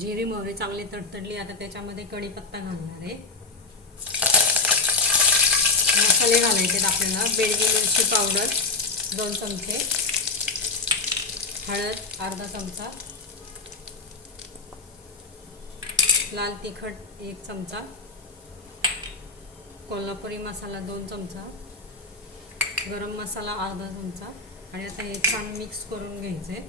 जिरी मोहरी चांगली तडतडली आता त्याच्यामध्ये कढीपत्ता घालणार आहे. मसाले घालायचे आपल्याला बेडगी मिरची पावडर दोन चमचे हळद अर्धा चमचा लाल तिखट एक चमचा कोल्हापुरी मसाला दोन चमचा गरम मसाला अर्धा चमचा आणि आता हे छान मिक्स करून घ्यायचे.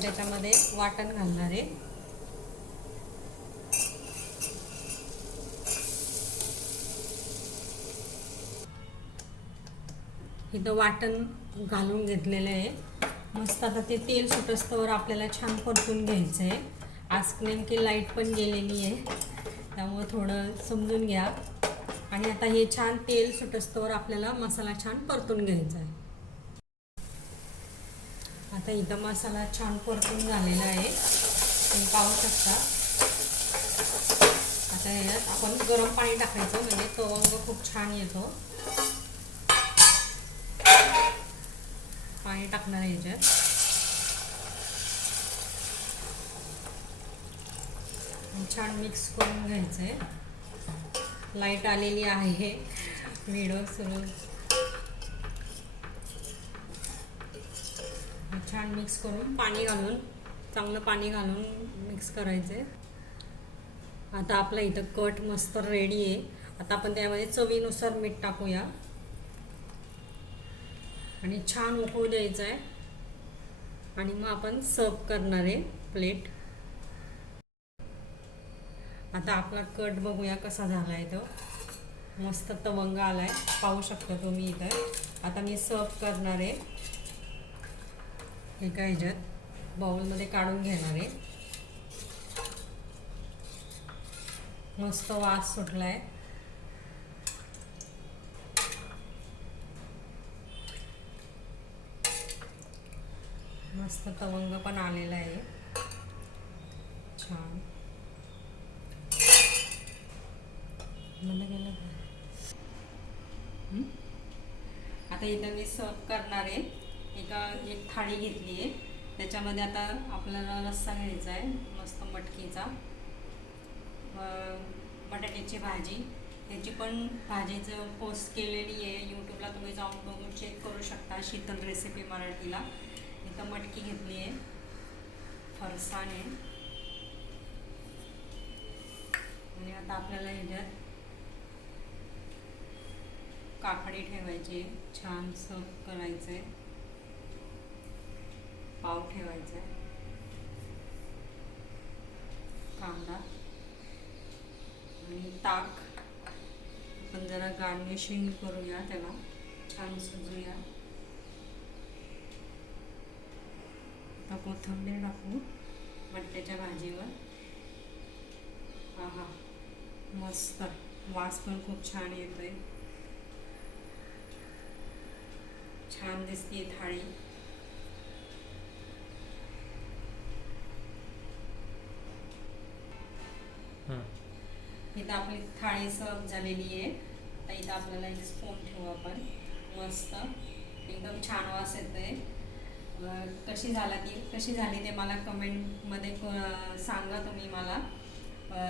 आता त्याच्यामध्ये वाटण घालणार आहे. इथं वाटण घालून घेतलेलं आहे. मस्त आता ते तेल सुटस्तवर आपल्याला छान परतून घ्यायचं आहे. आज नेमकी लाइट पण गेलेली आहे. त्यामुळं थोडं समजून घ्या. आणि आता हे छान तेल सुटस्तवर आपल्याला मसाला छान परतून घ्यायचा आहे. आता इथं मसाला छान परतून झालेला आहे. तुम्ही पाहू शकता. आता यात आपण गरम पाणी टाकायचं म्हणजे तवंग खूप छान येतो. पाणी टाकणार आहे याच्यात. छान मिक्स करून घ्यायचं आहे लाइट आलेली आहे. व्हिडिओ सुरू. छान मिक्स करून पाणी घालून चांगलं पाणी घालून मिक्स करायचं. आहे आता आपला इथं कट मस्त रेडी आहे. आता आपण त्यामध्ये चवीनुसार मीठ टाकूया. आणि छान उकळू द्यायचं आहे. आणि मग आपण सर्व करणार आहे प्लेट आता आपला कट बघूया कसा झाला आहे तो. मस्त तवंग आला आहे पाहू शकता तुम्ही इथं. आता मी सर्व करणार आहे. एका ह्याच्यात? बाउलमध्ये काढून घेणार आहे. मस्त वास सुटला आहे मस्त तवंग पण आलेला आहे. छान. आता इथं मी सर्व करणार आहे. एका एक थाळी घेतली आहे. त्याच्यामध्ये आता आपल्याला रस्सा घ्यायचा आहे मस्त मटकीचा. बटाट्याची भाजी. ह्याची पण भाजीचं पोस्ट केलेली आहे. यूट्यूबला तुम्ही जाऊन बघून चेक करू शकता. शीतल रेसिपी मराठीला. इथं मटकी घेतली आहे. फरसाण आहे. आणि आता आपल्याला ह्याच्यात काकडी ठेवायची आहे. छान सर्व करायचं आहे पाव ठेवायचा आहे. कांदा आणि ताक आपण जरा गार्निशिंग करूया त्याला. छान सजूया. आता कोथिंबीर टाकू बट्ट्याच्या भाजीवर. हा हा मस्त. वास पण खूप छान येतोय. छान दिसते थाळी. इथं आपली थाळी सर्व झालेली आहे. आता इथं आपल्याला एक स्पून ठेवू आपण. मस्त. एकदम छान वास येतोय. आहे कशी झाला ती कशी झाली ते मला कमेंटमध्ये क- सांगा तुम्ही मला.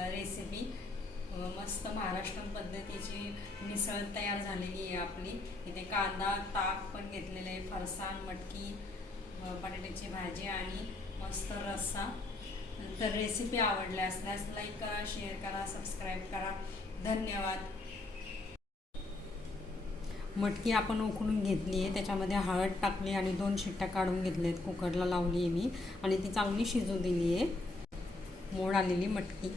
रेसिपी मस्त महाराष्ट्र पद्धतीची मिसळ तयार झालेली आहे आपली. इथे कांदा ताक पण घेतलेलं आहे फरसाण मटकी बटाट्याची भाजी आणि मस्त रस्सा. तर रेसिपी आवडल्या असल्यास लाईक करा शेअर करा सबस्क्राईब करा. धन्यवाद. मटकी आपण उकळून घेतली आहे. त्याच्यामध्ये हळद टाकली आणि दोन शिट्ट्या काढून घेतल्या आहेत कुकरला लावली आहे मी आणि ती चांगली शिजू दिली आहे. मोड आलेली मटकी.